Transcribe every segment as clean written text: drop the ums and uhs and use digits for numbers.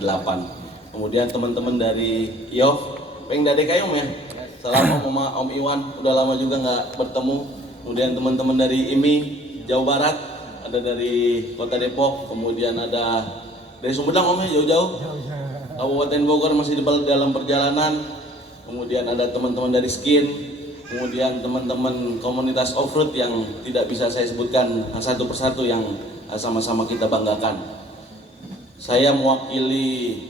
ke-8. Kemudian teman-teman dari IOF, pengen dari Kayong ya. Salam Om Iwan, udah lama juga nggak bertemu. Kemudian teman-teman dari IMI Jawa Barat, ada dari Kota Depok, kemudian ada dari Sumedang Om ya, jauh-jauh. Kabupaten Bogor masih di dalam perjalanan. Kemudian ada teman-teman dari Skin, kemudian teman-teman komunitas off-road yang tidak bisa saya sebutkan satu persatu yang sama-sama kita banggakan. Saya mewakili,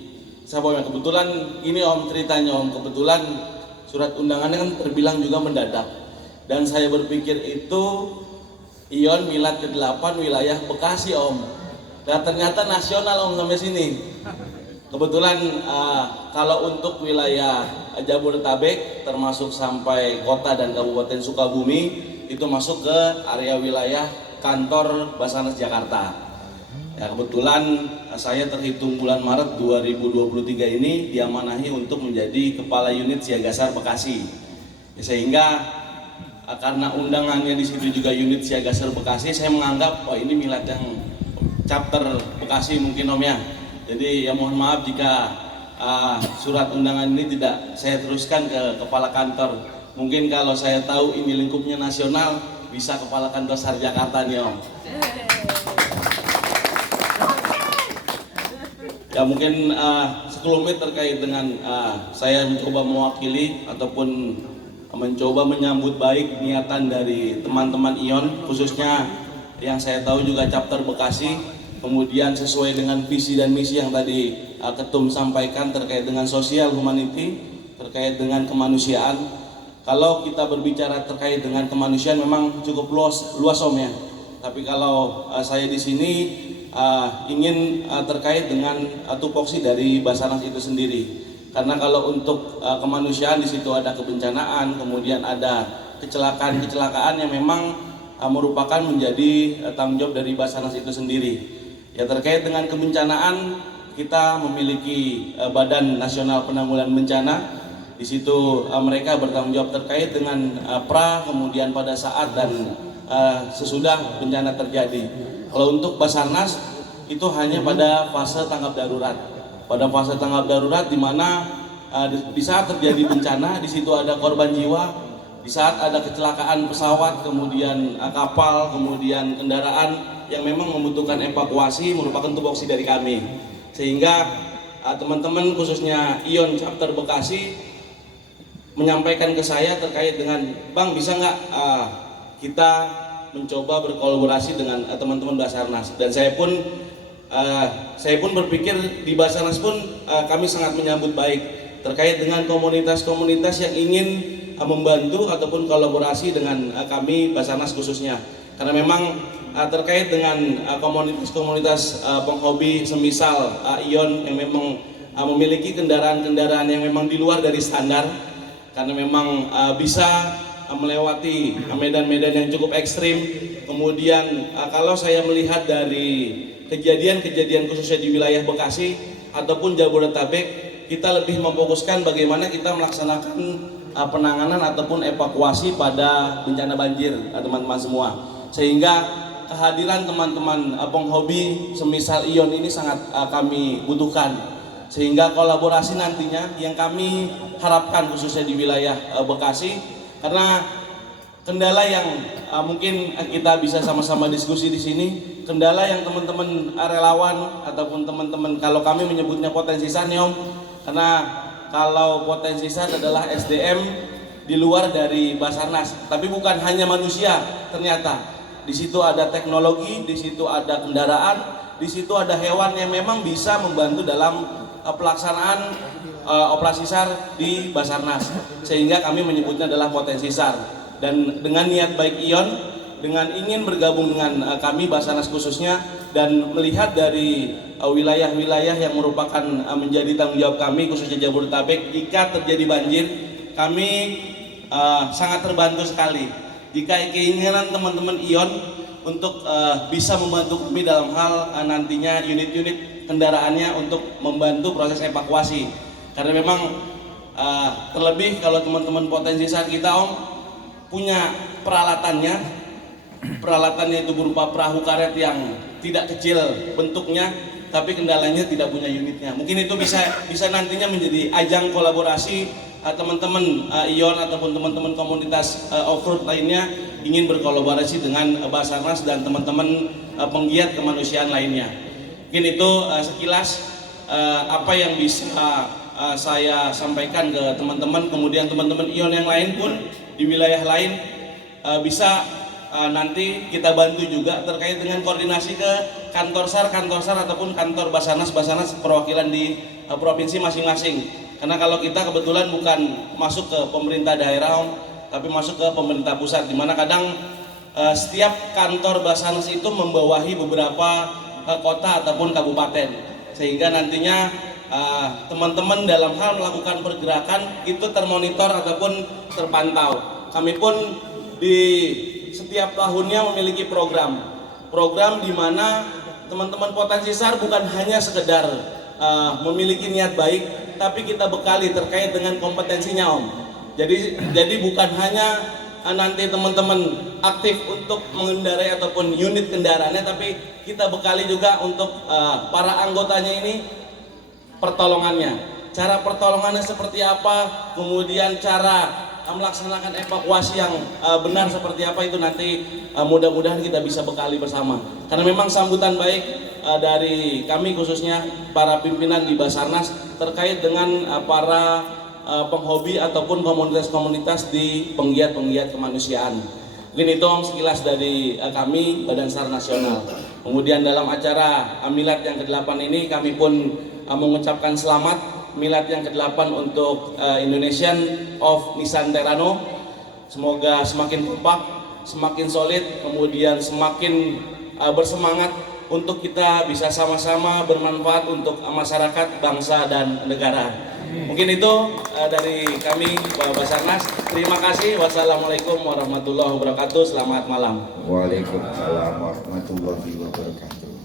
kebetulan ini Om ceritanya Om, kebetulan surat undangannya kan terbilang juga mendadak. Dan saya berpikir itu Ion Milad ke-8 wilayah Bekasi Om. Dan ternyata nasional Om sampai sini. Kebetulan kalau untuk wilayah Jabodetabek termasuk sampai kota dan kabupaten Sukabumi itu masuk ke area wilayah kantor Basarnas Jakarta. Ya, kebetulan saya terhitung bulan Maret 2023 ini diamanahi untuk menjadi Kepala Unit Siagasar Bekasi. Ya, sehingga karena undangannya di situ juga Unit Siagasar Bekasi, saya menganggap wah ini milad yang chapter Bekasi mungkin Om ya. Jadi ya mohon maaf jika surat undangan ini tidak saya teruskan ke kepala kantor. Mungkin kalau saya tahu ini lingkupnya nasional, bisa kepala kantor SAR Jakarta nih Om. Ya mungkin sekelumit terkait dengan saya mencoba mewakili ataupun mencoba menyambut baik niatan dari teman-teman ION, khususnya yang saya tahu juga chapter Bekasi. Kemudian sesuai dengan visi dan misi yang tadi Ketum sampaikan terkait dengan sosial humanity, terkait dengan kemanusiaan. Kalau kita berbicara terkait dengan kemanusiaan memang cukup luas Om ya. Tapi kalau saya di sini ingin terkait dengan tupoksi dari Basarnas itu sendiri. Karena kalau untuk kemanusiaan di situ ada kebencanaan, kemudian ada kecelakaan yang memang merupakan menjadi tanggung jawab dari Basarnas itu sendiri. Ya terkait dengan kebencanaan kita memiliki Badan Nasional Penanggulangan Bencana. Di situ mereka bertanggung jawab terkait dengan kemudian pada saat dan sesudah bencana terjadi. Kalau untuk Basarnas itu hanya pada fase tanggap darurat. Pada fase tanggap darurat di mana di saat terjadi bencana di situ ada korban jiwa, di saat ada kecelakaan pesawat, kemudian kapal, kemudian kendaraan yang memang membutuhkan evakuasi merupakan tupoksi dari kami. Sehingga teman-teman khususnya ION chapter Bekasi menyampaikan ke saya terkait dengan Bang bisa nggak kita mencoba berkolaborasi dengan teman-teman Basarnas. Dan saya pun berpikir di Basarnas pun kami sangat menyambut baik terkait dengan komunitas-komunitas yang ingin membantu ataupun kolaborasi dengan kami Basarnas khususnya. Karena memang terkait dengan komunitas-komunitas penghobi semisal ION yang memang memiliki kendaraan-kendaraan yang memang di luar dari standar, karena memang bisa melewati medan-medan yang cukup ekstrim. Kemudian kalau saya melihat dari kejadian-kejadian khususnya di wilayah Bekasi ataupun Jabodetabek, kita lebih memfokuskan bagaimana kita melaksanakan penanganan ataupun evakuasi pada bencana banjir teman-teman semua. Sehingga kehadiran teman-teman penghobi semisal ION ini sangat kami butuhkan. Sehingga kolaborasi nantinya yang kami harapkan khususnya di wilayah Bekasi, karena kendala yang mungkin kita bisa sama-sama diskusi di sini, kendala yang teman-teman relawan ataupun teman-teman, kalau kami menyebutnya potensi SAR nih Om, karena kalau potensi SAR adalah SDM di luar dari Basarnas, tapi bukan hanya manusia ternyata. Di situ ada teknologi, di situ ada kendaraan, di situ ada hewan yang memang bisa membantu dalam pelaksanaan operasi SAR di Basarnas. Sehingga kami menyebutnya adalah potensi SAR. Dan dengan niat baik ION, dengan ingin bergabung dengan kami Basarnas khususnya, dan melihat dari wilayah-wilayah yang merupakan menjadi tanggung jawab kami khususnya Jabodetabek, jika terjadi banjir, kami sangat terbantu sekali jika keinginan teman-teman ION untuk bisa membantu kami dalam hal nantinya unit-unit kendaraannya untuk membantu proses evakuasi. Karena memang terlebih kalau teman-teman potensi SAR kita Om punya peralatannya itu berupa perahu karet yang tidak kecil bentuknya, tapi kendalanya tidak punya unitnya. Mungkin itu bisa nantinya menjadi ajang kolaborasi teman-teman ION ataupun teman-teman komunitas off-road lainnya ingin berkolaborasi dengan Basarnas dan teman-teman penggiat kemanusiaan lainnya. Mungkin itu sekilas apa yang bisa saya sampaikan ke teman-teman. Kemudian teman-teman ION yang lain pun di wilayah lain bisa nanti kita bantu juga terkait dengan koordinasi ke kantor SAR ataupun kantor Basarnas perwakilan di provinsi masing-masing. Karena kalau kita kebetulan bukan masuk ke pemerintah daerah, tapi masuk ke pemerintah pusat, di mana kadang setiap kantor Basarnas itu membawahi beberapa kota ataupun kabupaten, sehingga nantinya teman-teman dalam hal melakukan pergerakan itu termonitor ataupun terpantau. Kami pun di setiap tahunnya memiliki program di mana teman-teman potensi SAR bukan hanya sekedar memiliki niat baik, tapi kita bekali terkait dengan kompetensinya, Om. Jadi bukan hanya nanti teman-teman aktif untuk mengendarai ataupun unit kendaraannya, tapi kita bekali juga untuk para anggotanya ini pertolongannya. Cara pertolongannya seperti apa, kemudian cara melaksanakan evakuasi yang benar seperti apa, itu nanti mudah-mudahan kita bisa bekali bersama. Karena memang sambutan baik dari kami khususnya para pimpinan di Basarnas terkait dengan para penghobi ataupun komunitas-komunitas di penggiat-penggiat kemanusiaan. Mungkin itu Om sekilas dari kami Badan SAR Nasional. Kemudian dalam acara Milad yang ke-8 ini kami pun mengucapkan selamat Milad yang ke-8 untuk Indonesian of Nissan Terrano. Semoga semakin kompak, semakin solid, kemudian semakin bersemangat untuk kita bisa sama-sama bermanfaat untuk masyarakat, bangsa, dan negara. Mungkin itu dari kami Basarnas. Terima kasih. Wassalamualaikum warahmatullahi wabarakatuh. Selamat malam. Waalaikumsalam warahmatullahi wabarakatuh.